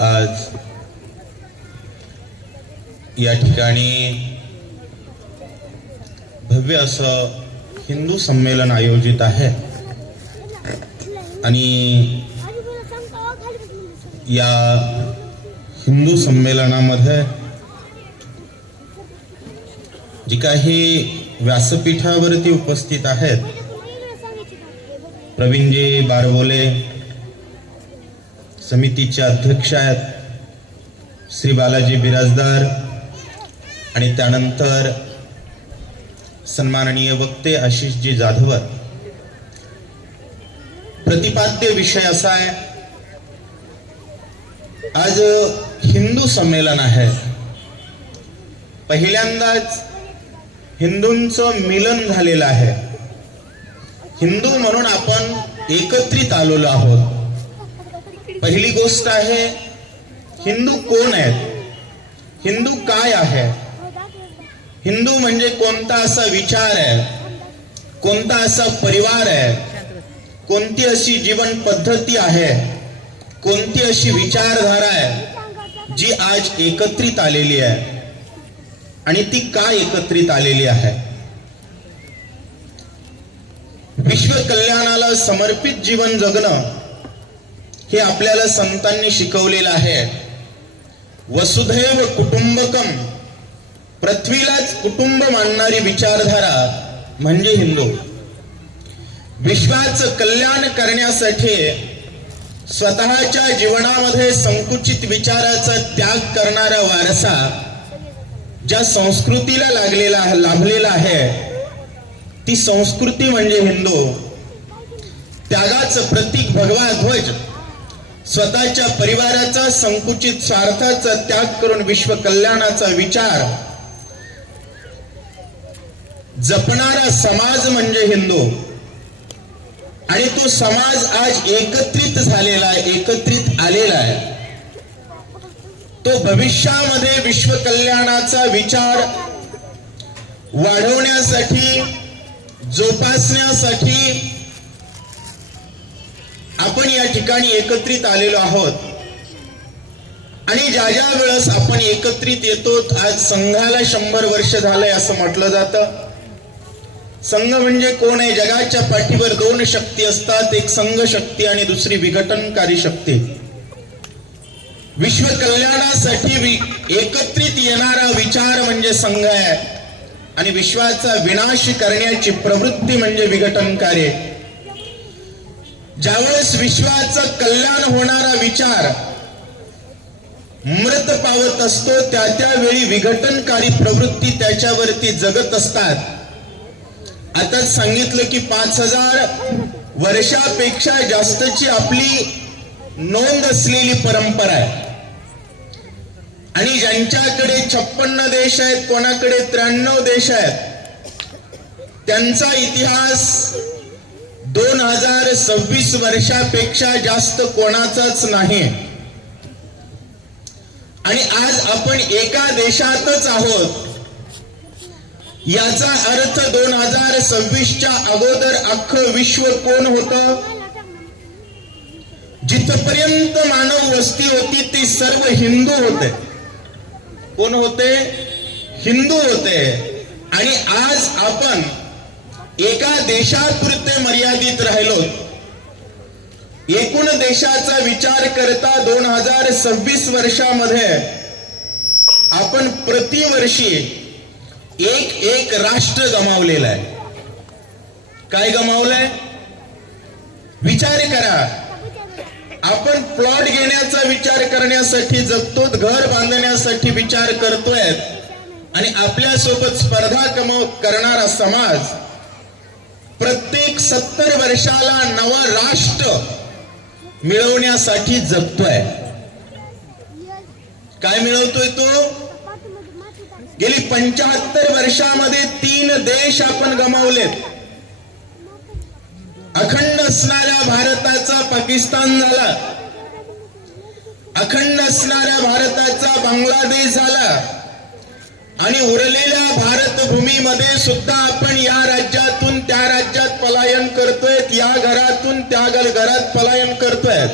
आज या ठिकाणी भव्य असं हिंदू संमेलन आयोजित आहे आणि या हिंदू संमेलनामध्ये जी काही व्यासपीठावरती उपस्थित आहेत प्रवीणजी बारबोले समितीचे अध्यक्ष आहेत श्री बालाजी बिराजदार आणि त्यानंतर सन्माननीय वक्ते आशिषजी जाधवर। प्रतिपाद्य विषय असा आहे, आज हिंदू संमेलन आहे। पहिल्यांदाच हिंदूंचं मिलन झालेलं आहे। हिंदू म्हणून आपण एकत्रित आलेलो आहोत। पहिली गोष्ट आहे, हिंदू कोण आहेत, हिंदू काय आहे, हिंदू म्हणजे कोणता असा विचार आहे, कोणता असा परिवार आहे, कोणती अशी जीवन पद्धती आहे, कोणती अशी विचारधारा आहे जी आज एकत्रित आलेली आहे आणि ती का एकत्रित आलेली आहे। विश्व कल्याणाला समर्पित जीवन जगणं हे आपल्याला संतांनी शिकवलेलं आहे। वसुधैव कुटुंबकम, पृथ्वीलाच कुटुंब मानणारी विचारधारा म्हणजे हिंदू। विश्वाचं कल्याण करण्यासाठी स्वतःच्या जीवनामध्ये संकुचित विचाराचा त्याग करणारा वारसा ज्या संस्कृतीला लाभलेला आहे ती संस्कृती म्हणजे हिंदू। त्यागाचं प्रतीक भगवा ध्वज स्वतःच्या परिवाराचा संकुचित स्वार्थाचा त्याग करून विश्व कल्याणाचा विचार जपणारा समाज म्हणजे हिंदू। आणि तो समाज आज एकत्रित झालेला आहे, एकत्रित आलेला आहे। तो भविष्यामध्ये विश्व कल्याणाचा विचार वाढवण्यासाठी, जोपासण्यासाठी आपण या ठिकाणी एकत्रित आलेलो आहोत। आणि ज्या ज्या वेळेस आपण एकत्रित येतो, आज संघाला 100 वर्ष झालंय असं म्हटलं जातं। संघ म्हणजे कोण आहे? जगाच्या पाठीवर 2 शक्ती असतात, एक संघ शक्ती आणि दुसरी विघटनकारी शक्ती। विश्व कल्याणासाठी एकत्रित येणारा विचार म्हणजे संघ आहे आणि विश्वाचा विनाश करण्याची प्रवृत्ती म्हणजे विघटनकारी। ज्यावेळेस विश्वाचं कल्याण होणारा विचार मृत पावत असतो त्यावेळी विघटनकारी प्रवृत्ती त्याच्यावरती जगत असतात। आता सांगितलं की 5000 वर्षापेक्षा जास्तची आपली नोंद असलेली परंपरा आहे आणि ज्यांच्याकडे 56 देश आहेत, कोणाकडे 93 देश आहेत, त्यांचा इतिहास 2026 वर्षापेक्षा जास्त कोणाचाच नाही। आणि आज आपण एका देशातच आहोत। याचा अर्थ 2026च्या अगोदर अख्खं विश्व कोण होतं? जिथपर्यंत मानव वस्ती होती ती सर्व हिंदू होते। कोण होते? हिंदू होते। आणि आज आपण एका देशापुरते मर्यादित राहिलो। एकूण देशाचा विचार करता 2026 वर्षामध्ये आपण प्रतिवर्षी एक राष्ट्र गमावलेलं आहे। काय गमावलंय? विचार करा। आपण प्लॉट घेण्याचा विचार करण्यासाठी जगतो, घर बांधण्यासाठी विचार करतोय आणि आपल्यासोबत स्पर्धा करणारा समाज प्रत्येक 70 वर्षाला नवा राष्ट्र मिळवण्यासाठी जगतोय। काय मिळवतोय तो? गेली 75 वर्षामध्ये 3 देश आपण गमावलेत। अखंड असणाऱ्या भारताचा पाकिस्तान झाला, अखंड असणाऱ्या भारताचा बांगलादेश झाला आणि उरलेल्या भारत भूमीमध्ये सुद्धा आपण या राज्यातून त्या राज्यात पलायन करतोय, या घरातून त्या घरात पलायन करतोय।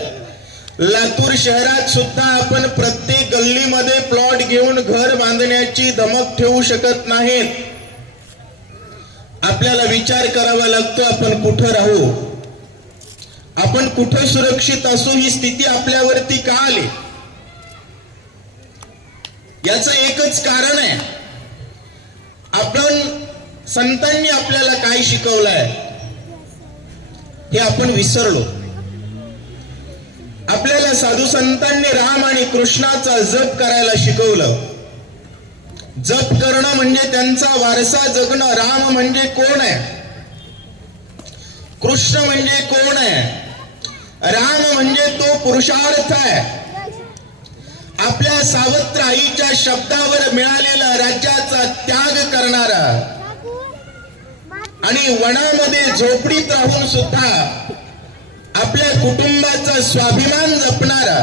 लातूर शहरात सुद्धा आपण प्रत्येक गल्लीमध्ये प्लॉट घेऊन घर बांधण्याची धमक ठेवू शकत नाहीत. आपल्याला विचार करावा लागतो आपण कुठं राहू, आपण कुठं सुरक्षित असू. ही स्थिती आपल्यावरती का आली? याचं एकच कारण आहे, आपण संतांनी आपल्याला काय शिकवलंय हे आपण विसरलो. आपल्याला साधू संतांनी राम आणि कृष्णाचा जप करायला शिकवलं. जप करणं म्हणजे त्यांचा वारसा जगणं. राम म्हणजे कोण आहे, कृष्ण म्हणजे कोण आहे? राम म्हणजे तो पुरुषार्थ आहे. आपल्या सावत्र आईच्या शब्दावर मिळालेला राज्याचा त्याग करणारा आणि वनामध्ये झोपडीत राहून सुद्धा आपल्या कुटुंबाचा स्वाभिमान जपणारा,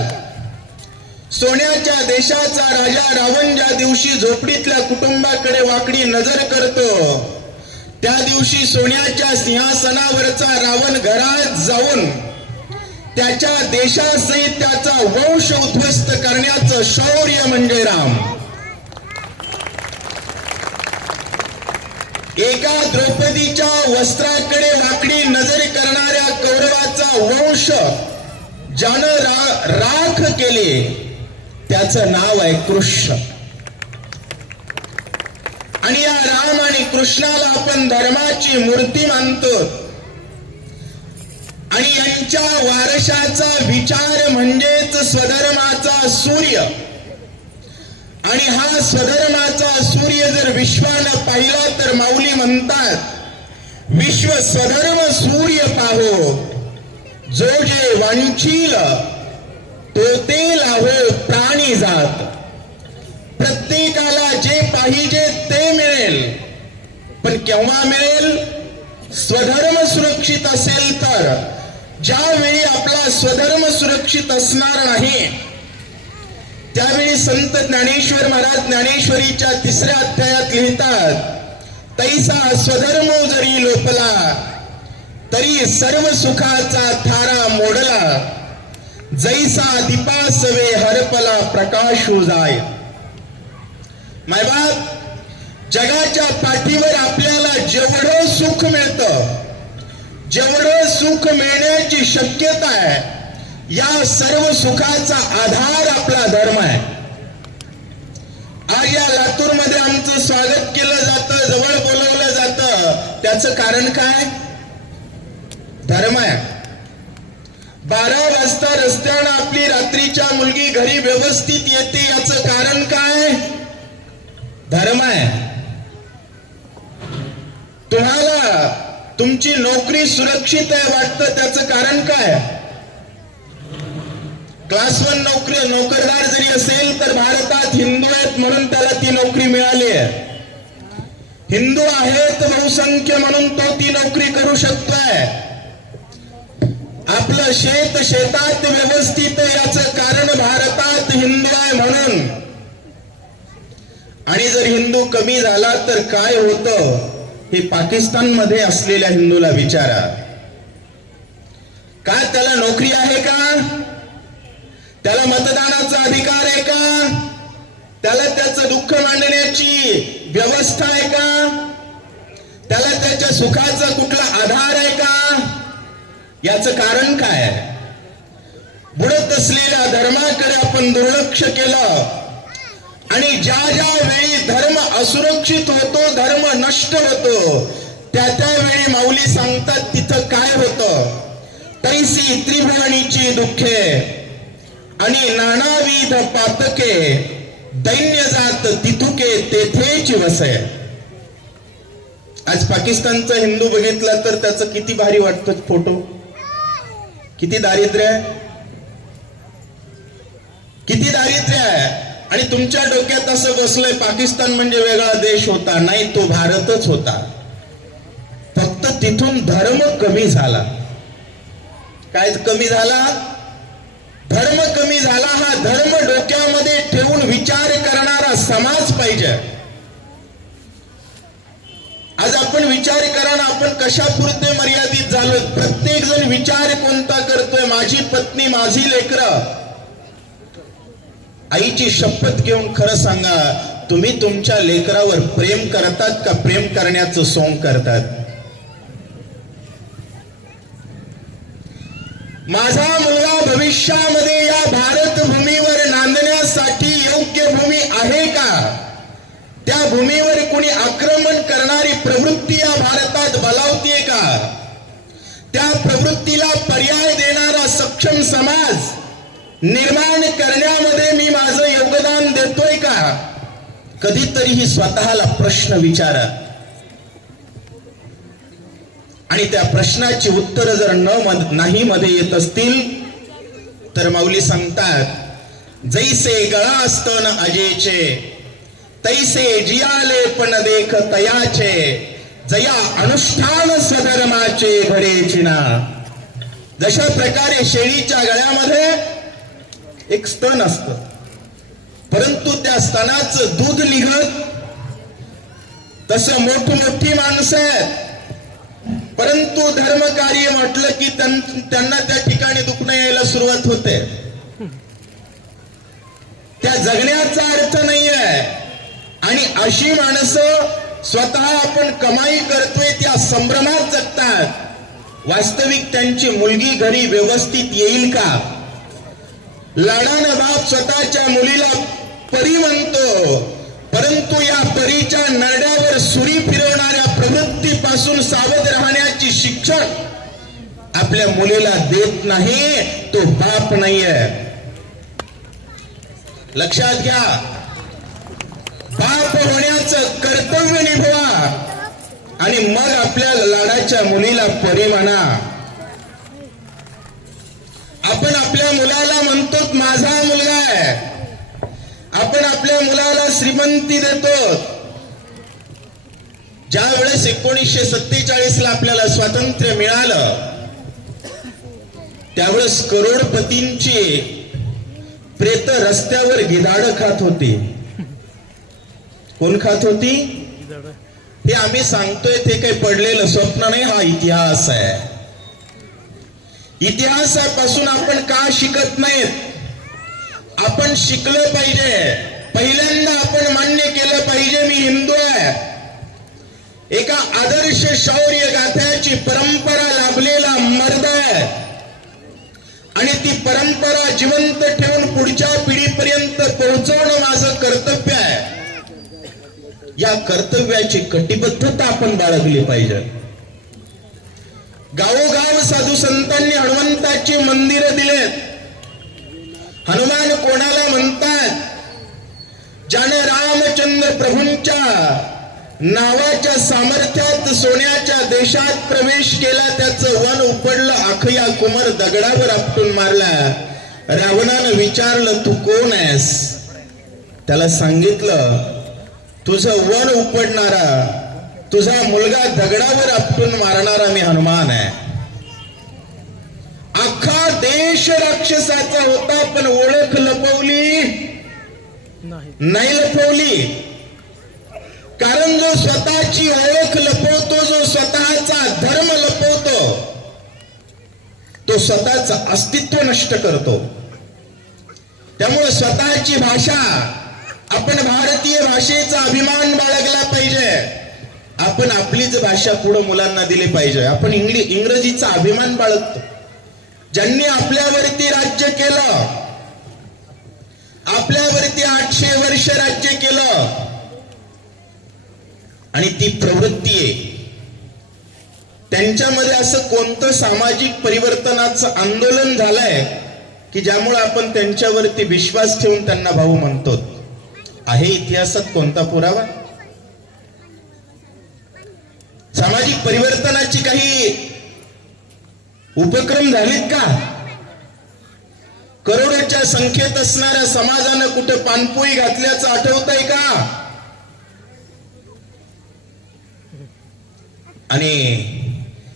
सोन्याच्या देशाचा राजा रावण ज्या दिवशी झोपडीतल्या कुटुंबाकडे वाकडी नजर करतो, त्या दिवशी सोन्याच्या सिंहासनावरचा रावण घरात जाऊन त्याच्या देशासहित त्याचा वंश उद्ध्वस्त करण्याचं शौर्य म्हणजे राम. एका द्रौपदीच्या वस्त्राकडे वाकडी नजर करणाऱ्या कौरवाचा वंश ज्यानं राख केले त्याचं नाव आहे कृष्ण. आणि या राम आणि कृष्णाला आपण धर्माची मूर्ती मानतो. आणि यांच्या वारशाचा विचार म्हणजेच स्वधर्माचा सूर्य. आणि हा स्वधर्माचा सूर्य जर विश्वानं पाहिला तर माऊली म्हणतात, विश्व स्वधर्म सूर्य पाहो, जो जे वांछील तो ते लाहो प्राणी जात. प्रत्येकाला जे पाहिजे ते मिळेल, पण केव्हा मिळेल? स्वधर्म सुरक्षित असेल तर. ज्यावेळी आपला स्वधर्म सुरक्षित असणार नाही त्यावेळी संत ज्ञानेश्वर महाराज ज्ञानेश्वरीच्या 3ऱ्या अध्यायात लिहितात, तैसा स्वधर्म जरी लोपला तरी सर्व सुखाचा थारा मोडला, जैसा दीपासवे हरपला प्रकाशू जाय. मायबाप, जगाच्या पाठीवर आपल्याला जेवढं सुख मिळतं, जेवढं सुख मिळण्याची शक्यता आहे, या सर्व सुखाचा आधार आपला धर्म आहे. आज या लातूरमध्ये आमचं स्वागत केलं जातं, जवळ बोलवलं जातं, त्याचं कारण काय? धर्म आहे. 12 वाजता रस्त्यानं आपली रात्रीच्या मुलगी घरी व्यवस्थित येते, याचं कारण काय? धर्म आहे. तुम्हाला तुमची नोकरी सुरक्षित आहे वाटतं, त्याचं कारण काय? क्लास 1 नोकरदार जरी असेल तर भारतात हिंदू आहेत म्हणून त्याला ती नोकरी मिळाली आहे. हिंदू आहेत बहुसंख्य म्हणून तो ती नोकरी करू शकतोय. आपलं शेत शेतात व्यवस्थित, याचं कारण भारतात हिंदू आहे म्हणून. आणि जर हिंदू कमी झाला तर काय होतं हे पाकिस्तानमध्ये असलेल्या हिंदूला विचारा. काय त्याला नोकरी आहे का? त्याला मतदानाचा अधिकार आहे का? त्याला त्याचं दुःख मांडण्याची व्यवस्था आहे का? त्याला त्याच्या सुखाचा कुठला आधार आहे का? याचं कारण काय आहे? बुडत असलेल्या धर्माकडे आपण दुर्लक्ष केलं आणि ज्या ज्या वेळी धर्म असुरक्षित होतो, धर्म नष्ट होतो, त्या वेळी माऊली सांगतात तिथं काय होतं? तैसी त्रिभुवनीची दुःखे आणि नानाविध पातके, दैन्य जात तिथुके तेथेच वसे. आज पाकिस्तानचा हिंदू बघितला तर त्याचं किती भारी वाटतं फोटो. किती दारिद्र्य आहे, किती दारिद्र्य आहे. आणि तुमच्या डोक्यात असं बसलंय पाकिस्तान म्हणजे वेगळा देश होता. नाही, तो भारतच होता. फक्त तिथून धर्म कमी झाला. काय कमी झाला? धर्म कमी झाला. हा धर्म डोक्यामध्ये ठेवून विचार करणारा समाज पाहिजे. आज आपण आपण विचार करा ना, आपण कशापुरते मर्यादित झालो. प्रत्येक जण विचार कोणता करतोय, माझी पत्नी, माझी लेकरं. आईची शपथ घेऊन खरं सांगा, तुम्ही तुमच्या लेकरावर प्रेम करतात का प्रेम करण्याचं सोंग करतात? माझा मुलगा भविष्यामध्ये या भारत भूमीवर नांदण्यासाठी योग्य भूमी आहे का? त्या भूमीवर कुणी आक्रमण करणारी प्रवृत्ती या भारतात बलावतीये का? त्या प्रवृत्तीला पर्याय देणारा सक्षम समाज निर्माण करण्यामध्ये मी माझं योगदान देतोय का? कधीतरी स्वतःला प्रश्न विचारा. आणि त्या प्रश्नाची उत्तर जर नाही मध्ये येत असतील तर माऊली सांगतात, जैसे गळा असतो न अजेचे, तैसे जियाले पण देख तयाचे, जया अनुष्ठान स्वधर्माचे भरेची ना. जशा प्रकारे शेळीच्या गळ्यामध्ये एक स्तन असतं, परंतु त्या स्तनाचं दूध निघत, तसं मोठी माणसं आहेत, परंतु धर्म कार्य म्हटलं की त्यांना त्या ठिकाणी दुखणं यायला सुरुवात होते. त्या जगण्याचा अर्थ नाहीये. आणि अशी माणसं स्वतः आपण कमाई करतोय त्या संभ्रमात जगतात. वास्तविक त्यांची मुलगी घरी व्यवस्थित येईल का? लाडानं बाप स्वतःच्या मुलीला परी म्हणतो, परंतु या परीच्या नरड्यावर सुरी फिरवणाऱ्या प्रवृत्तीपासून सावध राहण्याची शिक्षण आपल्या मुलीला देत नाही. तो बाप नाहीये. लक्षात घ्या, बाप होण्याचं कर्तव्य निभवा आणि मग आपल्या लाडाच्या मुलीला परी म्हणा. आपण आपल्या मुलाला म्हणतो माझा मुलगा आहे, आपण आपल्या मुलाला श्रीमंती देतो. ज्या वेळेस 1947 ला आपल्याला स्वातंत्र्य मिळालं, त्यावेळेस करोडपतींची प्रेत रस्त्यावर गिधाड खात होती. कोण खात होती? हे आम्ही सांगतोय ते काही पडलेलं स्वप्न नाही, हा इतिहास आहे. इतिहासापासून आपण का शिकत नाहीत? आपण शिकलं पाहिजे. पहिल्यांदा आपण मान्य केलं पाहिजे मी हिंदू आहे. एका आदर्श शौर्य गाथ्याची परंपरा लाभलेला मर्द आहे आणि ती परंपरा जिवंत ठेवून पुढच्या पिढीपर्यंत पोहोचवणं माझं कर्तव्य आहे. या कर्तव्याची कटिबद्धता आपण बाळगली पाहिजे. गावोगाव साधू संतांनी हनुमंताची मंदिरं दिलेत. हनुमान कोणाला म्हणतात? ज्याने रामचंद्र प्रभूंच्या नावाच्या सामर्थ्यात सोन्याच्या देशात प्रवेश केला, त्याचं वन उपडलं, आखया कुमार दगडावर आपटून मारला. रावणानं विचारलं तू कोण आहेस? त्याला सांगितलं तुझं वन उपडणारा, तुझा मुलगा दगडावर आपटून मारणारा मी हनुमान आहे. अख्खा देश राक्षसाचा होता, पण ओळख लपवली नाही लपवली. कारण जो स्वतःची ओळख लपवतो, जो स्वतःचा धर्म लपवतो, तो स्वतःचं अस्तित्व नष्ट करतो. त्यामुळे स्वतःची भाषा, आपण भारतीय भाषेचा अभिमान बाळगला पाहिजे. आपण आपलीच भाषा पुढे मुलांना दिली पाहिजे. आपण इंग्रजीचा अभिमान बाळगतो. ज्यांनी आपल्यावरती राज्य केलं, आपल्यावरती 800 वर्ष राज्य केलं, आणि ती प्रवृत्ती आहे, त्यांच्यामध्ये असं कोणतं सामाजिक परिवर्तनाचं आंदोलन झालंय की ज्यामुळे आपण त्यांच्यावरती विश्वास ठेवून त्यांना भाऊ म्हणतो? आहे इतिहासात कोणता पुरावा? सामाजिक परिवर्तनाची काही उपक्रम झालेत का? करोडोच्या संख्येत असणाऱ्या समाजानं कुठे पानपोई घातल्याचं आठवतंय का? आणि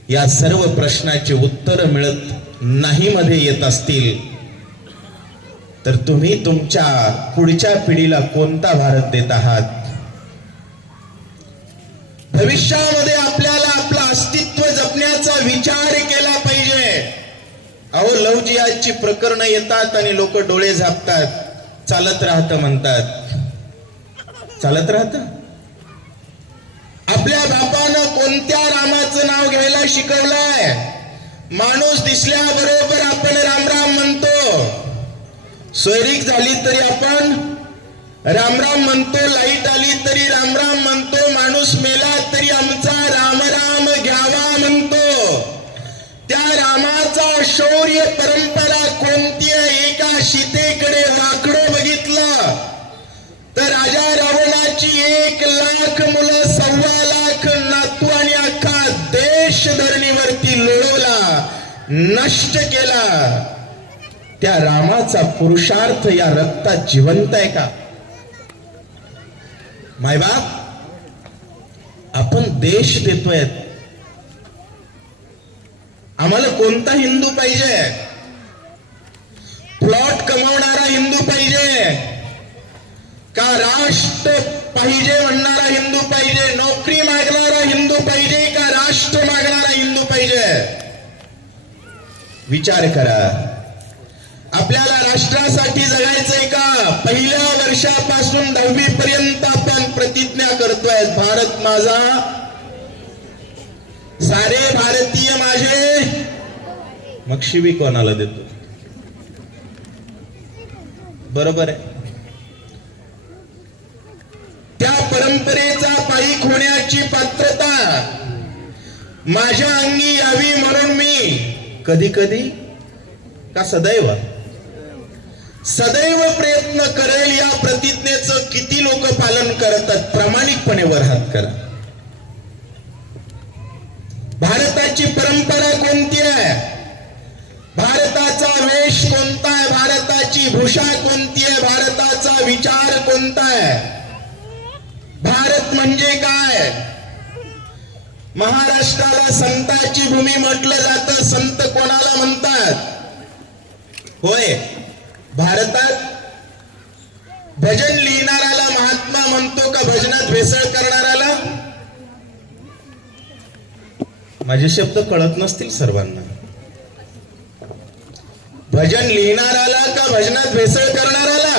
या सर्व प्रश्नाची उत्तर मिळत नाही मध्ये येत असतील तर तुम्ही तुमच्या पुढच्या पिढीला कोणता भारत देत आहात? भविष्यामध्ये आपल्या लहुजिहादची प्रकरणं येतात आणि लोक डोळे झापतात, चालत राहतं म्हणतात. चालत राहतं. आपल्या बापानं कोणत्या रामाचं नाव घ्यायला शिकवलंय? माणूस दिसल्याबरोबर आपण राम राम म्हणतो, सोयरीक झाली तरी आपण राम राम म्हणतो, लाईट आली तरी राम राम म्हणतो, माणूस मेला तरी आमचा राम राम घ्यावा म्हणतो. त्या रामाचा शौर्य परंपरा कोणती आहे? एका सीतेकडे वाकडं बघितलं तर राजा रावणाची 1,00,000 मुलं, 1,25,00,000 नातू आणि अख्खा देश धरणीवरती लोळवला, नष्ट केला. त्या रामाचा पुरुषार्थ या रक्तात जिवंत आहे का? मायबाप, आपण देश देतोय. आम्हाला कोणता हिंदू पाहिजे? प्लॉट कमावणारा हिंदू पाहिजे का राष्ट्र पाहिजे म्हणणारा हिंदू पाहिजे? नोकरी मागणारा हिंदू पाहिजे का राष्ट्र मागणारा हिंदू पाहिजे? विचार करा. आपल्याला राष्ट्रासाठी जगायचंय का? पहिल्या वर्षापासून 10वी पर्यंत आपण प्रतिज्ञा करतोय, भारत माझा, सारे भारतीय माझे. मग शिवी कोणाला देतो? बरोबर आहे. त्या परंपरेचा पायीक होण्याची पात्रता माझ्या अंगी यावी म्हणून मी कधी कधी का सदैव प्रयत्न करेल. या प्रतिज्ञेचं किती लोक पालन करतात? प्रामाणिकपणे वर हात करा. भारताची परंपरा कोणती आहे? भारताचा वेश कोणता आहे? भारताची भूषा कोणती आहे? भारताचा विचार कोणता आहे? भारत म्हणजे काय? महाराष्ट्राला संतांची भूमी म्हटलं जातं. संत कोणाला म्हणतात? होय, भारतात भजन लिहिणाऱ्याला महात्मा म्हणतो का भजनात भेसळ करणाऱ्याला? माझे शब्द कळत नसतील सर्वांना. भजन लिहिणाऱ्याला का भजनात भेसळ करणाऱ्याला?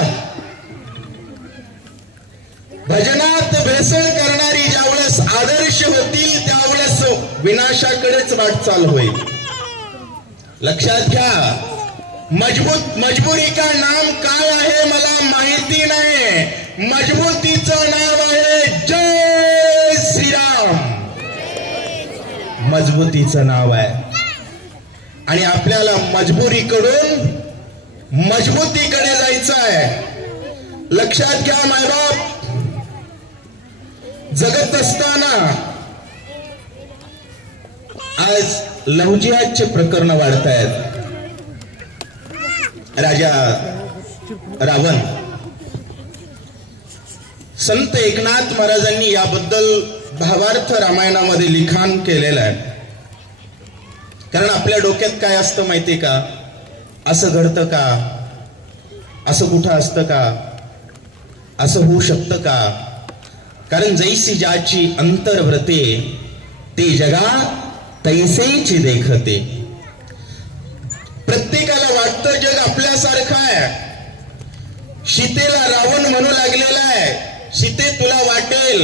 भजनात भेसळ करणारी ज्यावेळेस आदर्श होतील त्यावेळेस विनाशाकडेच वाटचाल होईल. लक्षात घ्या. मजबुरी का नाम काय आहे मला माहिती नाही. मजबूतीचं नाव आहे जय श्रीराम. मजबूतीचं नाव आहे. आणि आपल्याला मजबुरीकडून मजबूतीकडे जायचं आहे. लक्षात घ्या मायबाप. जगत असताना आज लहुजिहादचे प्रकरण वाढत आहेत. राजा रावण, संत एकनाथ महाराजांनी याबद्दल भावार्थ रामायणामध्ये लिखाण केलेलं आहे. कारण आपल्या डोक्यात काय असतं माहितीये का? असं घडतं का? असं कुठं असतं का? असं होऊ शकतं का? कारण जैसी ज्याची अंतर्व्रते ते जगा तैसेची देखते. प्रत्येकाला वाटतं जग आपल्यासारखं आहे. सीतेला रावण म्हणू लागलेला आहे, सीते तुला वाटेल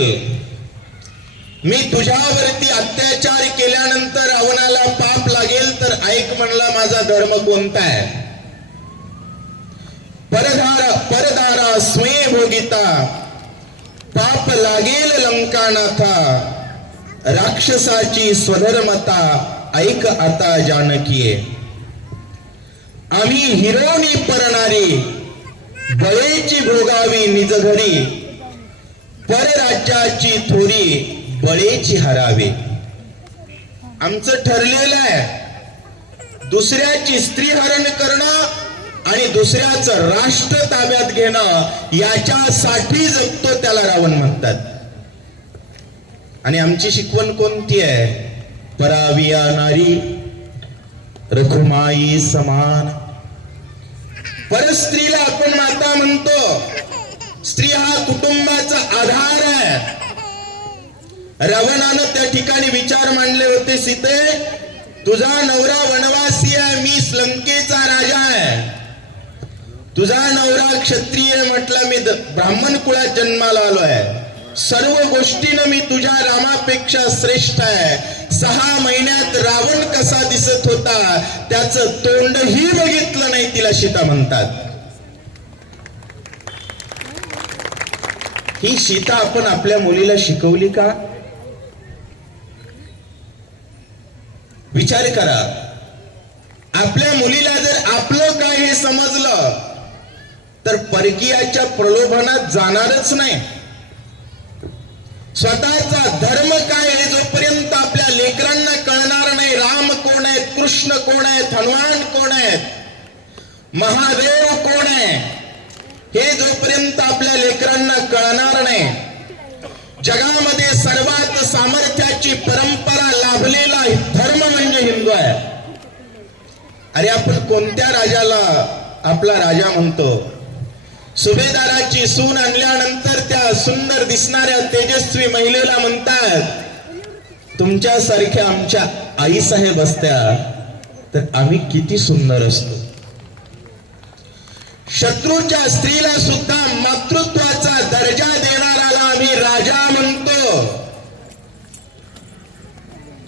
मी तुझ्यावरती अत्याचार केल्यानंतर रावणाला पाप लागेल तर ऐक म्हणला माझा धर्म कोणता आहे? परदारा स्वयं भोगिता पाप लागेल लंकानाथा. राक्षसाची स्वधर्मता ऐक आता जानकीये. आम्ही हिरोनी परणारी बळेची भोगावी निज घरी. परराज्याची थोरी बळेची हरावी. आमचं ठरलेलं आहे दुसऱ्याची स्त्री हरण करणं आणि दुसऱ्याचं राष्ट्र ताब्यात घेणं. याच्यासाठी जगतो त्याला रावण म्हणतात. आणि आमची शिकवण कोणती आहे? पराविया नारी रखुमाई समान. परस्त्रीला आपण माता म्हणतो. स्त्री हा कुटुंबाचा आधार आहे. रावणानं त्या ठिकाणी विचार मांडले होते, सीते तुझा नवरा वनवासी आहे, मी लंकेचा राजा आहे. तुझा नवरा क्षत्रिय म्हटलं, मी ब्राह्मण कुळात जन्माला आलो आहे. सर्व गोष्टीनं मी तुझ्या रामापेक्षा श्रेष्ठ आहे. 6 महिन्यात रावण कसा दिसत होता त्याचं तोंडही बघितलं नाही, तिला सीता म्हणतात. ही सीता आपण आपल्या मुलीला शिकवली का? विचार करा. आपल्या मुलीला जर आपलं काय हे समजलं तर परकीयाच्या प्रलोभनात जाणारच नाही. स्वतःचा धर्म काय हे जोपर्यंत आपल्या लेकरांना कळणार नाही, राम कोण आहेत, कृष्ण कोण आहेत, हनुमान कोण आहेत, महादेव कोण आहे, हे जोपर्यंत आपल्या लेकरांना कळणार नाही, जगामध्ये सर्वात सामर्थ्याची परंपरा लाभलेला धर्म म्हणजे हिंदू आहे. अरे आपण कोणत्या राजाला आपला राजा म्हणतो? सुभेदाराची सून आणल्यानंतर त्या सुंदर दिसणाऱ्या तेजस्वी महिलेला म्हणतात, तुमच्यासारख्या आमच्या आई साहेब असत्या तर आम्ही किती सुंदर असतो. शत्रूच्या स्त्रीला सुद्धा मातृत्वाचा दर्जा देणाऱ्याला आम्ही राजा म्हणतो.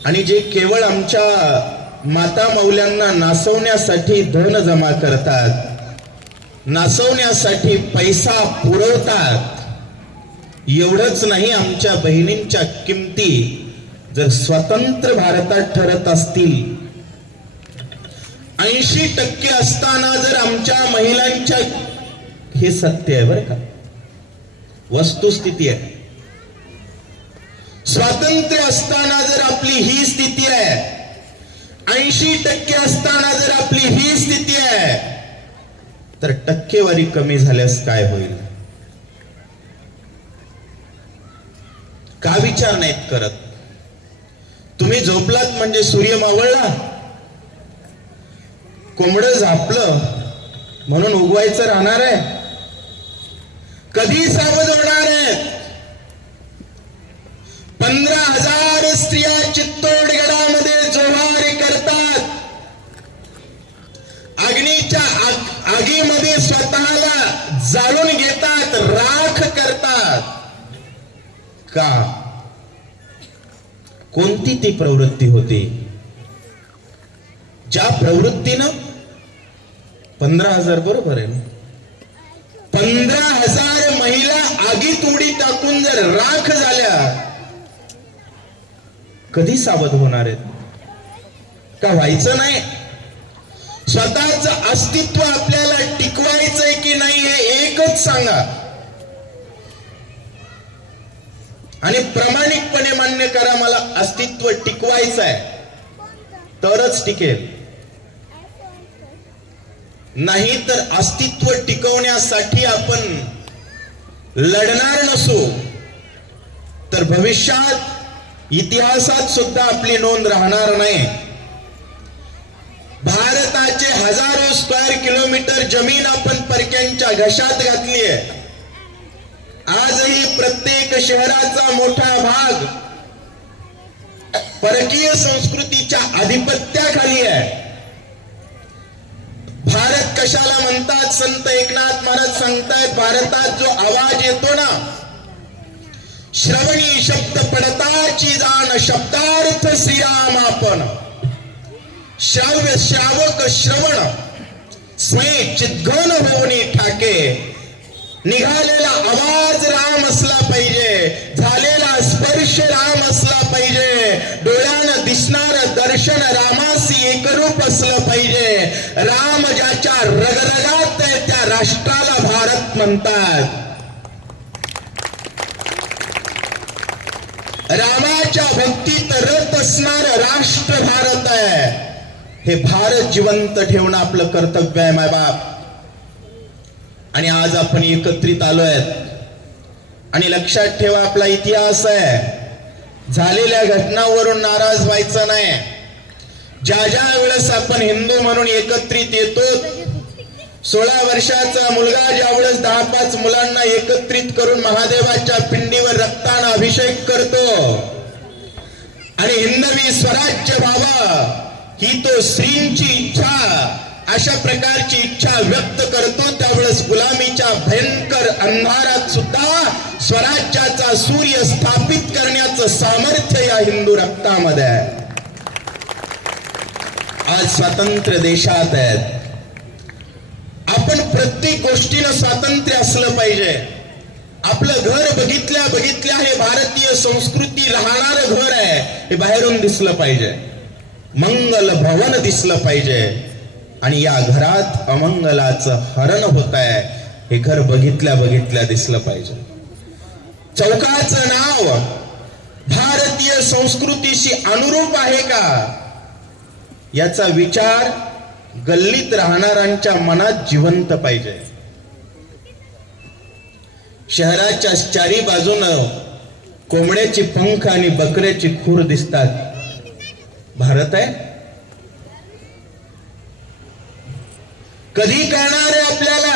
आणि जे केवळ आमच्या माता मौल्यांना नाचवण्यासाठी धन जमा करतात, नाचवण्यासाठी पैसा पुरवतात, एवढंच नाही, आमच्या बहिणींच्या किमती जर स्वतंत्र भारतात ठरत असतील, 80% असताना जर आमच्या महिलांच्या, हे सत्य आहे बरं का, वस्तुस्थिती आहे, स्वातंत्र्य असताना जर आपली ही स्थिती आहे, 80% असताना जर आपली ही स्थिती आहे, तर टक्केवारी कमी झाल्यास काय होईल? का विचार नाहीत करत? तुम्ही झोपलात म्हणजे सूर्य मावळला, कोंबडं झापलं म्हणून उगवायचं राहणार आहे? कधी सावध होणार आहेत? 15,000 स्त्रिया चित्तोडगडामध्ये जोहारी करतात, अग्नीच्या आगीमध्ये स्वतःला जाळून घेतात, राख करतात. का? कोणती ती प्रवृत्ती होती ज्या प्रवृत्तीनं 15,000 बरोबर आहे, 15,000 महिला आगीत उडी टाकून जर राख झाल्या, कधी सावध होणार आहेत? का व्हायचं नाही? स्वतःच अस्तित्व आपल्याला टिकवायचंय की नाही हे एकच सांगा, आणि प्रामाणिकपणे मान्य करा, मला अस्तित्व टिकवायचं आहे, तरच टिकेल. नाही तर अस्तित्व टिकवण्यासाठी आपण लढणार नसू तर भविष्यात इतिहासात सुद्धा आपली नोंद राहणार नाही. भारताचे हजारो स्क्वेअर किलोमीटर जमीन आपण परक्यांच्या घशात घातली आहे. आजही प्रत्येक शहराचा मोठा भाग परकीय संस्कृतीच्या आधिपत्याखाली आहे. भारत कशाला म्हणतात? संत एकनाथ महाराज सांगतायत, भारतात जो आवाज येतो ना, श्रवणी शब्द पडताची जाण, शब्दार्थ श्रीराम आपण. श्राव्य श्रावक श्रवण स्वयं चिद्घन होऊनी ठाके. निघालेला आवाज राम असला पाहिजे, झालेला स्पर्श राम असला पाहिजे, डोळ्यानं दिसणार दर्शन रामासी एकरूप असलं पाहिजे. राम ज्याच्या रगरगात आहे त्या राष्ट्राला भारत म्हणतात. रामाच्या भक्तीत रत असणार राष्ट्र भारत आहे. हे भारत जिवंत ठेवणं आपलं कर्तव्य आहे मायबाप. आणि आज आपण एकत्रित आलोय आणि लक्षात ठेवा, आपला इतिहास आहे. झालेल्या घटनांवरून नाराज व्हायचं नाही. ज्या ज्या वेळेस आपण हिंदू म्हणून एकत्रित येतो, 16 वर्षाचा मुलगा ज्यावेळेस 10-5 मुलांना एकत्रित करून महादेवाच्या पिंडीवर रक्ताने अभिषेक करतो आणि हिंदवी स्वराज्य व्हावा ही तो श्रींची इच्छा अशा प्रकारची इच्छा व्यक्त करतो, त्यावेळेस गुलामीच्या भयंकर अंधारात सुद्धा स्वराज्याचा सूर्य स्थापित करण्याचं सामर्थ्य या हिंदू रक्तामध्ये आहे. आज स्वातंत्र्य देशात आहेत. आपण प्रत्येक गोष्टीनं स्वातंत्र्य असलं पाहिजे. आपलं घर बघितल्या बघितल्या हे भारतीय संस्कृती राहणारं घर आहे हे बाहेरून दिसलं पाहिजे. मंगल भवन दिसलं पाहिजे आणि या घरात अमंगलाचं हरण होत आहे हे घर बघितल्या बघितल्या दिसलं पाहिजे. चौकाचं नाव भारतीय संस्कृतीशी अनुरूप आहे का याचा विचार गल्लीत राहणाऱ्यांच्या मनात जिवंत पाहिजे. शहराच्या चारी बाजूनं कोंबड्याची पंख आणि बकऱ्याची खूर दिसतात. भारत आहे? कधी कळणार आहे आपल्याला?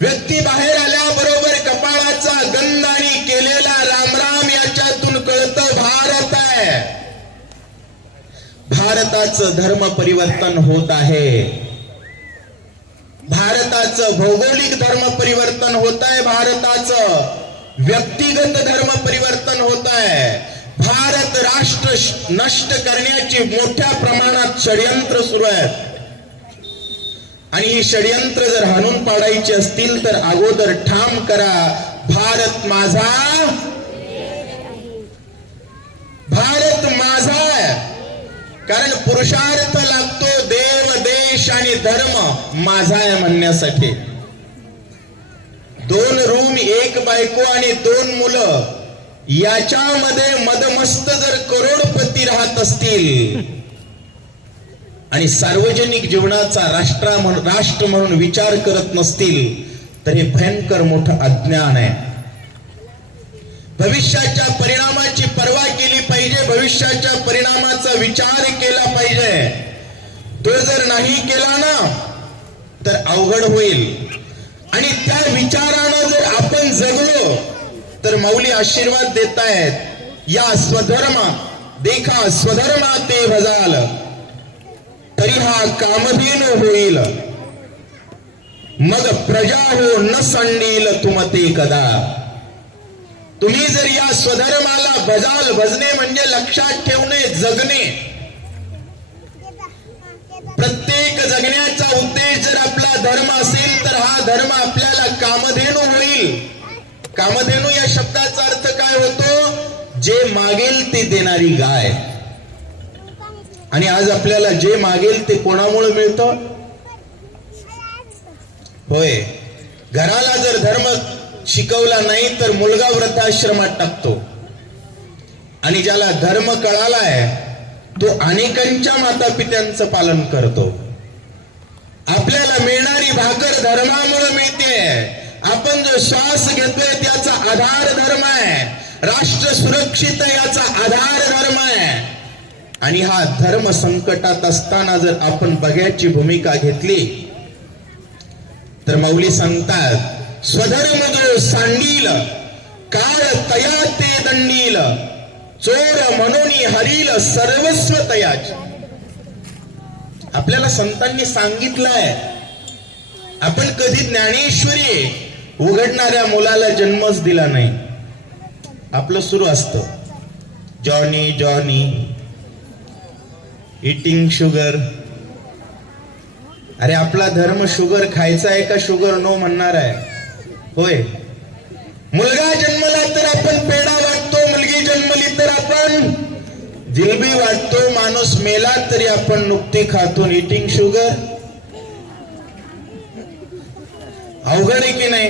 व्यक्ती बाहेर आल्याबरोबर कपाळाचा गंध आणि केलेला रामराम याच्यातून कळतं भारत आहे. भारताचं धर्म परिवर्तन होत आहे. भारताचं भौगोलिक धर्म परिवर्तन होत आहे. भारताचं व्यक्तिगत धर्म परिवर्तन होत आहे. भारत राष्ट्र नष्ट करण्याची मोठ्या प्रमाणात षडयंत्र सुरू आहेत आणि ही षडयंत्र जर हाणून पाडायची असतील तर अगोदर ठाम करा, भारत माझा, भारत माझा आहे. कारण पुरुषार्थ लागतो देव, देश आणि धर्म माझा आहे म्हणण्यासाठी. 2 रूम, 1 बायको आणि 2 मुलं याच्यामध्ये मदमस्त जर करोडपती राहत असतील आणि सार्वजनिक जीवनाचा राष्ट्र म्हणून विचार करत नसतील तर हे भयंकर मोठं अज्ञान आहे. भविष्याच्या परिणामाची पर्वा केली पाहिजे. भविष्याच्या परिणामाचा विचार केला पाहिजे. तो जर नाही केला ना तर अवघड होईल. आणि त्या विचारानं जर आपण जगलो तर माऊली आशीर्वाद देत आहेत, या स्वधर्म देखा स्वधर्मा ते भजाल तरी हा कामधेनु होईल, मग प्रजा हो न संडील तुमते कदा. तुम्ही जर या स्वधर्माला भजाल, भजणे म्हणजे लक्षात ठेवणे, जगणे. प्रत्येक जगण्याचा उद्देश जर आपला धर्म असेल तर हा धर्म आपल्याला कामधेनु होईल. कामधेनु या शब्दाचा अर्थ काय होतो? जे मागेल ते देणारी गाय. आणि आज आपल्याला जे मागेल ते कोणामुळे मिळतं? होय, घराला जर धर्म शिकवला नाही तर मुलगा वृद्धाश्रमात टाकतो. आणि ज्याला धर्म कळालाय तो अनेकांच्या मातापित्यांचं पालन करतो. आपल्याला मिळणारी भाकर धर्मामुळे मिळते. आपण जो श्वास घेतोय त्याचा आधार धर्म आहे. राष्ट्र सुरक्षित याचा आधार धर्म आहे. आणि हा धर्म संकटात असताना जर आपण बघ्याची भूमिका घेतली तर माऊली सांगतात, स्वधर्म जो सांडील काळ तया ते दंडील, चोर म्हणून हरील सर्वस्व तयाचे. आपल्याला संतांनी सांगितलंय. आपण कधी ज्ञानेश्वरी उघडणाऱ्या मुलाला जन्मच दिला नाही. आपलं सुरू असतं जॉनी जॉनी इटिंग शुगर. अरे आपला धर्म शुगर खायचा आहे का शुगर नो म्हणणार आहे? होय. मुलगा जन्मला तर आपण पेढा वाटतो, मुलगी जन्मली तर आपण जिलबी वाटतो, माणूस मेला तरी आपण नुकती खातो. Eating sugar. अवघड आहे की नाही?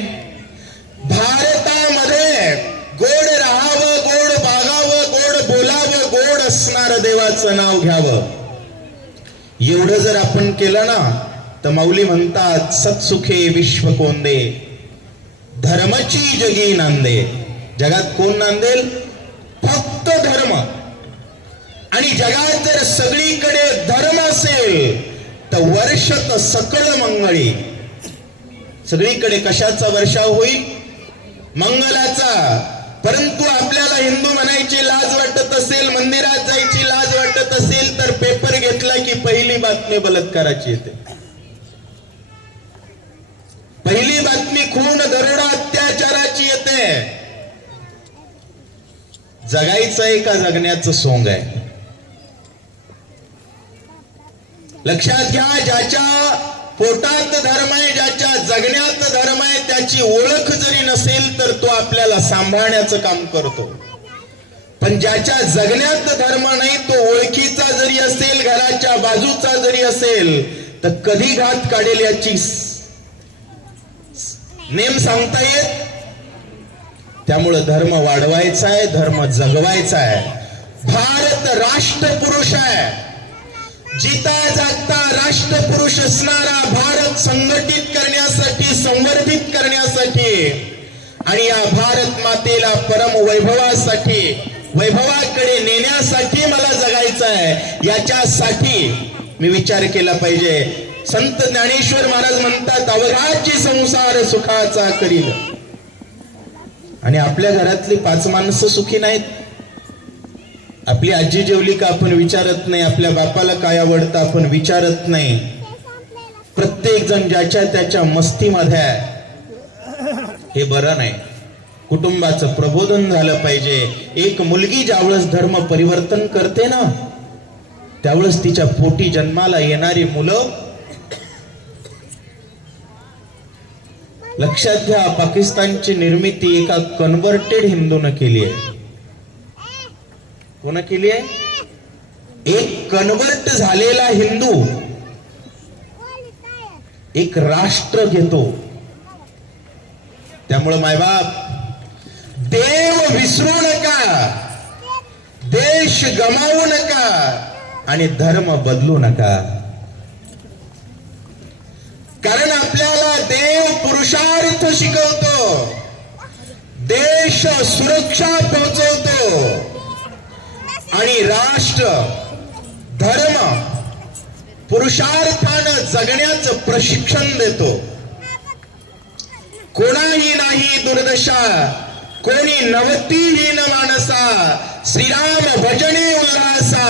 भारतामध्ये गोड राहावं, गोड बागावं, गोड बोलावं, गोड असणार देवाचं नाव घ्यावं. एवढं जर आपण केलं ना तर माऊली म्हणतात, सत्सुखे विश्व कोंदे धर्मची जगी नांदे. जगात कोण नांदेल? फक्त धर्म. आणि जगात जर सगळीकडे धर्म असेल तर वर्षत सकळ मंगळी. सगळीकडे कशाचा वर्षाव होईल? मंगलाचा. परंतु आपल्याला हिंदू म्हणायची लाज वाटत असेल, मंदिरात जायची लाज वाटत असेल, तर पेपर घेतला की पहिली बातमी बलात्काराची येते, पहिली बातमी खून दरोडा अत्याचाराची येते. जगायचं आहे का जगण्याचं सोंग आहे? लक्षात घ्या, ज्याच्या पोटात धर्म आहे, ज्याच्या जगण्यात धर्म आहे, त्याची ओळख जरी नसेल तर तो आपल्याला सांभाळण्याचं काम करतो. पण ज्याच्या जगण्यात धर्म नाही, तो ओळखीचा जरी असेल, घराच्या बाजूचा जरी असेल, तर कधी घात काढेल याची नेम सांगता येत. त्यामुळे धर्म वाढवायचा आहे, धर्म जगवायचा आहे. भारत राष्ट्रपुरुष आहे. जिता जागता राष्ट्रपुरुष असणारा भारत संघटित करण्यासाठी, संवर्धित करण्यासाठी आणि या भारत मातेला परम वैभवासाठी, वैभवाकडे नेण्यासाठी मला जगायचं आहे. याच्यासाठी मी विचार केला पाहिजे. संत ज्ञानेश्वर महाराज म्हणतात, अवघाची संसार सुखाचा करील. आणि आपल्या घरातली 5 माणसं सुखी नाहीत. आपली आजी जेवली का आपण विचारत नाही, आपल्या बापाला काय आवडतं आपण विचारत नाही. प्रत्येक जण ज्याच्या त्याच्या मस्तीमध्ये आहे. हे बरं नाही. कुटुंबाचं प्रबोधन झालं पाहिजे. एक मुलगी ज्यावेळेस धर्म परिवर्तन करते ना, त्यावेळेस तिच्या पोटी जन्माला येणारी मुलं, लक्षात घ्या, पाकिस्तानची निर्मिती एका कन्व्हर्टेड हिंदूनं केली आहे. कोण केली आहे? एक कन्वर्ट झालेला हिंदू एक राष्ट्र घेतो. त्यामुळे मायबाप, देव विसरू नका, देश गमावू नका आणि धर्म बदलू नका. कारण आपल्याला देव पुरुषार्थ शिकवतो, देश सुरक्षा पोहोचवतो आणि राष्ट्र धर्म पुरुषार्थानं जगण्याचं प्रशिक्षण देतो. कोणाही नाही दुर्दशा, कोणी नवतीहीन मानसा, श्रीराम भजने उल्हासा,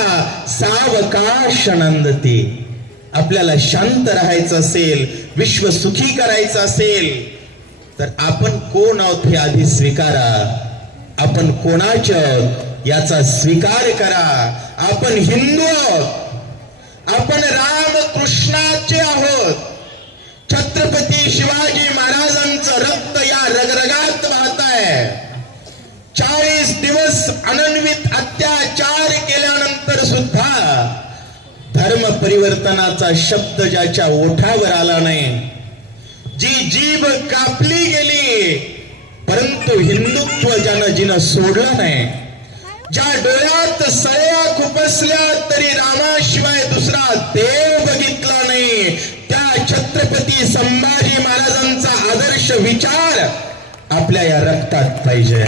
सावकाश नंदती. आपल्याला शांत राहायचं असेल, विश्व सुखी करायचं असेल, तर आपण कोण आहोत हे आधी स्वीकारा. आपण कोणाचे आहोत याचा स्वीकार करा. आपण हिंदू आहोत, आपण रामकृष्णाचे आहोत. छत्रपती शिवाजी महाराजांचं रक्त या रगरगात वाहत आहे. 40 दिवस अनन्वित अत्याचार केल्यानंतर सुद्धा धर्म परिवर्तनाचा शब्द ज्याच्या ओठावर आला नाही, जी जीभ कापली गेली, परंतु हिंदुत्व जिनं सोडलं नाही, ज्या डोळ्यात सळ्या खुपसल्या तरी रामाशिवाय दुसरा देव बघितला नाही, त्या छत्रपती संभाजी महाराजांचा आदर्श विचार आपल्या या रक्तात पाहिजे.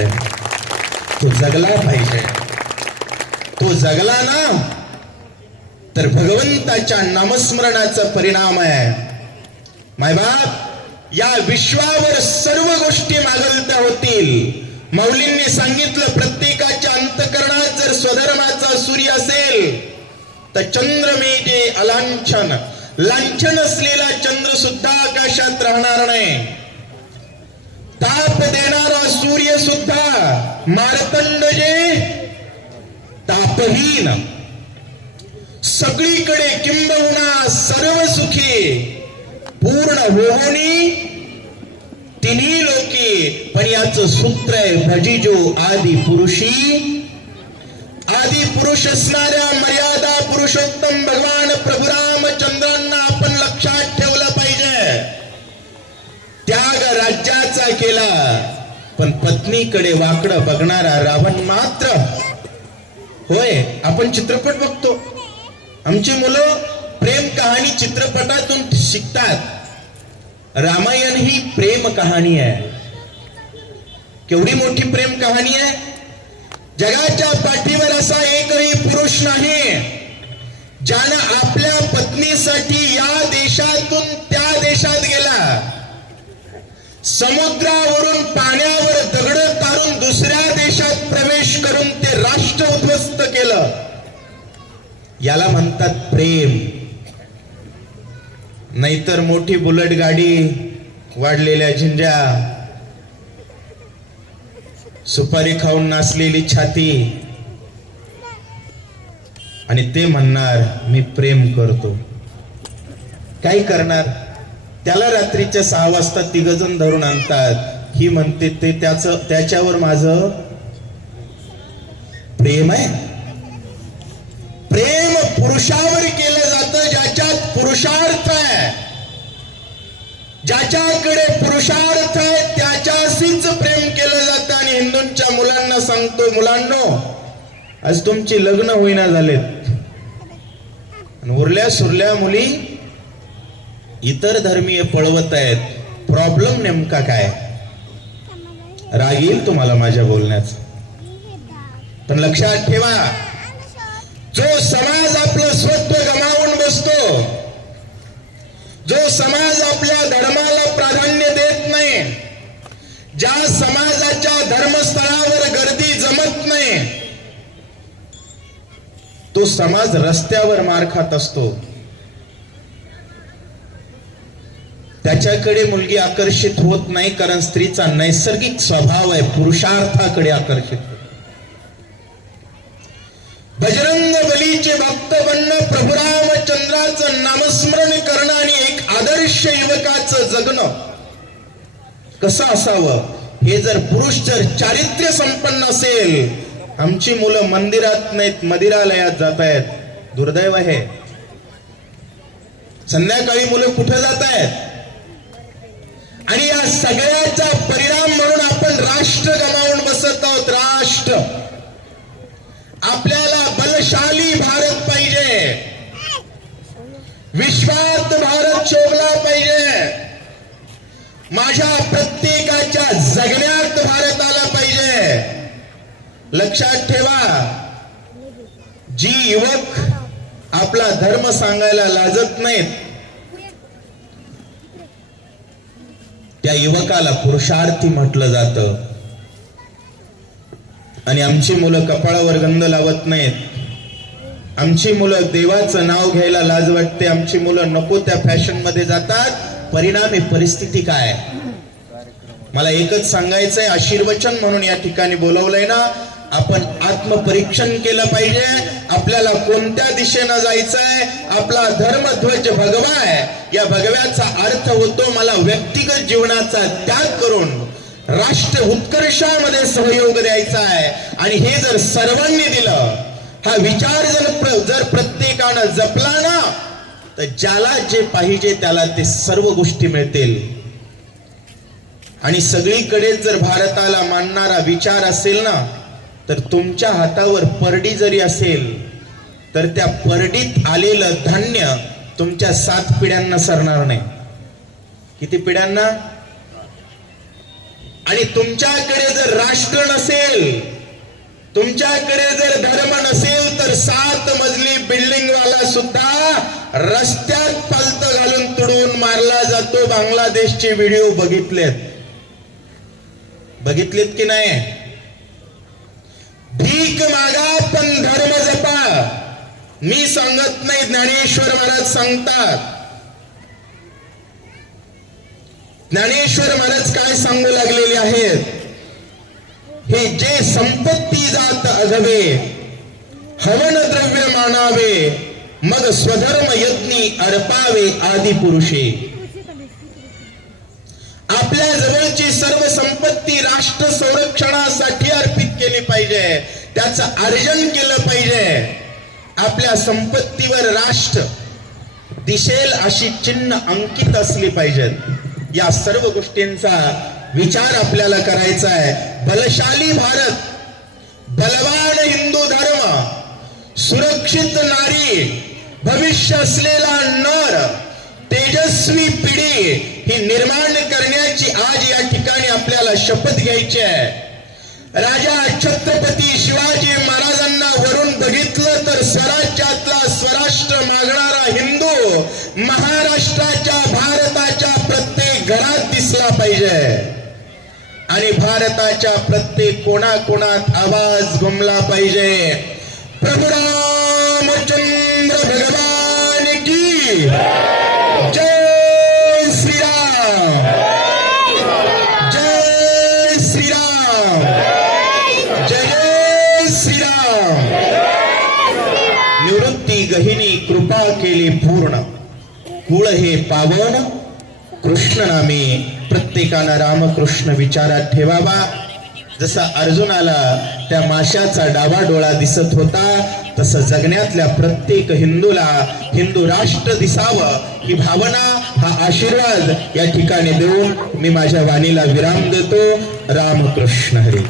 तो जगला पाहिजे. तो जगला ना तर भगवंताच्या नामस्मरणाचा परिणाम आहे. मायबाप, या विश्वावर सर्व गोष्टी मागलत्या होतील. माऊलींनी सांगितलं, प्रत्येकाच्या अंतकरणात जर स्वधर्माचा सूर्य असेल तर चंद्र मेघे अलांछन, लांछन असलेला चंद्र सुद्धा आकाशात राहणार नाही. ताप देणारा सूर्य सुद्धा मारतंड जे तापहीन, सगळीकडे किंबहुना सर्व सुखी पूर्ण होऊनी तिन्ही लोकी. पण याचं सूत्र आहे, भजिजो आदि पुरुषी. आदि पुरुष असणाऱ्या मर्यादा पुरुषोत्तम भगवान प्रभू रामचंद्रांना आपण लक्षात ठेवलं पाहिजे. त्याग राज्याचा केला, पण पत्नीकडे वाकडं बघणारा रावण मात्र. होय, आपण चित्रपट बघतो, आमची मुलं प्रेम कहाणी चित्रपटातून शिकतात. रामायण ही प्रेम कहाणी आहे. केवढी मोठी प्रेम कहाणी आहे. जगाच्या पाठीवर असा एकही पुरुष नाही ज्यानं आपल्या पत्नीसाठी या देशातून त्या देशात गेला, समुद्रावरून पाण्यावर दगड तारून दुसऱ्या देशात प्रवेश करून ते राष्ट्र उद्ध्वस्त केलं, याला म्हणतात प्रेम. नाहीतर मोठी बुलेट गाडी, वाढलेल्या झिंज्या, सुपारी खाऊन नाचलेली छाती, आणि ते म्हणणार मी प्रेम करतो. काय करणार? त्याला रात्रीच्या 6 वाजता 3 जण धरून आणतात. ही म्हणते ते त्याच्यावर माझं प्रेम आहे. प्रेम पुरुषावर केलं जातं ज्याच्यात पुरुषार्थ आहे. ज्याच्याकडे पुरुषार्थ आहे त्याच्याशीच प्रेम केलं जातं. आणि हिंदूंच्या मुलांना सांगतो, मुलांनो, आज तुमची लग्न होईना झालेत, आणि उरल्या सुरल्या मुली इतर धर्मीय पळवत आहेत. प्रॉब्लेम नेमका काय? राग येईल तुम्हाला माझ्या बोलण्याचा, पण लक्षात ठेवा, जो समाज आपलं स्वत्व गमावून बसतो, जो समाज आपल्या धर्माला प्राधान्य देत नाही, ज्या समाजाच्या धर्मस्थळावर गर्दी जमत नाही, तो समाज रस्त्यावर मार खात असतो. त्याच्याकडे मुलगी आकर्षित होत नाही, कारण स्त्रीचा नैसर्गिक स्वभाव आहे पुरुषार्थाकडे आकर्षित होत. बजरंग बलीचे भक्त बनणं, प्रभू रामचंद्राचं नामस्मरण करणं आणि एक आदर्श युवकाचं जगणं कसं असावं, हे जर पुरुष जर चारित्र्य संपन्न असेल. आमची मुलं मंदिरात नाहीत, मदिरालयात जात आहेत. दुर्दैव आहे. संध्याकाळी मुलं कुठं जात आहेत? आणि या सगळ्याचा परिणाम म्हणून आपण राष्ट्र गमावून बसत आहोत. राष्ट्र. आपल्याला बलशाली भारत पाहिजे, विश्वात भारत शोभला पाहिजे, माझ्या प्रत्येकाच्या जगण्यात भारत आला पाहिजे. लक्षात ठेवा, जी युवक आपला धर्म सांगायला लाजत नाहीत, त्या युवकाला पुरुषार्थी म्हटलं जातं. आणि आमची मुलं कपाळावर गंध लावत नाहीत, आमची मुलं देवाचं नाव घ्यायला लाज वाटते, आमची मुलं नको त्या फॅशन मध्ये जातात. परिणामी परिस्थिती काय? मला एकच सांगायचंय, आशीर्वचन म्हणून या ठिकाणी बोलवलंय ना, आपण आत्मपरीक्षण केलं पाहिजे. आपल्याला कोणत्या दिशेनं जायचंय? आपला धर्मध्वज भगवा आहे. या भगव्याचा अर्थ होतो मला व्यक्तिगत जीवनाचा त्याग करून राष्ट्र उत्कर्षामध्ये सहयोग द्यायचा आहे. आणि हे जर सर्वांनी दिलं, हा विचार जर प्रत्येकानं जपला ना, तर ज्याला जे पाहिजे त्याला ते सर्व गोष्टी मिळतील. आणि सगळीकडे जर भारताला मानणारा विचार असेल ना, तर तुमच्या हातावर परडी जरी असेल तर त्या परडीत आलेलं धान्य तुमच्या 7 पिढ्यांना सरणार नाही. किती पिढ्यांना? आणि तुमच्याकडे जर राष्ट्र नसेल, तुमच्याकडे जर धर्म नसेल, तर 7 मजली बिल्डिंग वाला सुद्धा रस्त्यात पालत घालून तुडवून मारला जातो. बांगलादेशचे व्हिडिओ बघितलेत की नाही? भीक मागा पण धर्म जपा. मी सांगत नाही, ज्ञानेश्वर महाराज सांगतात. ज्ञानेश्वर महाराज काय सांगू लागलेले आहेत? हे जे संपत्ती जात अगवे, हवन द्रव्य मानावे, मग स्वधर्म यज्ञी अर्पावे आदि पुरुषे. आपल्या जवळची सर्व संपत्ती राष्ट्र संरक्षणासाठी अर्पित केली पाहिजे, त्याचं अर्जन केलं पाहिजे. आपल्या संपत्तीवर राष्ट्र दिसेल अशी चिन्ह अंकित असली पाहिजेत. या सर्व गोष्टींचा विचार आपल्याला करायचा आहे. बलशाली भारत, बलवान हिंदू धर्म, सुरक्षित नारी, भविष्य असलेला नर, तेजस्वी पिढी ही निर्माण करण्याची आज या ठिकाणी आपल्याला शपथ घ्यायची आहे. राजा छत्रपती शिवाजी महाराजांना वरून बघितलं तर स्वराज्यातला स्वराष्ट्र मागणारा हिंदू महाराष्ट्राच्या, भारताच्या प्रत्येक घरात दिसला पाहिजे. आणि भारताच्या प्रत्येक कोणाकोणात आवाज घुमला पाहिजे. प्रभू रामचंद्र भगवान की जय श्रीराम, जय श्रीराम, जय श्रीराम. निवृत्ती गहिनी कृपा केली पूर्ण, कुळ हे पावन कृष्ण नामे. प्रत्येकानं रामकृष्ण विचारात ठेवावा. जसा अर्जुनाला त्या माशाचा डावा डोळा दिसत होता, तसं जगण्यातल्या प्रत्येक हिंदूला हिंदू राष्ट्र दिसावं ही भावना, हा आशीर्वाद या ठिकाणी देऊन मी माझ्या वाणीला विराम देतो. रामकृष्ण हरी.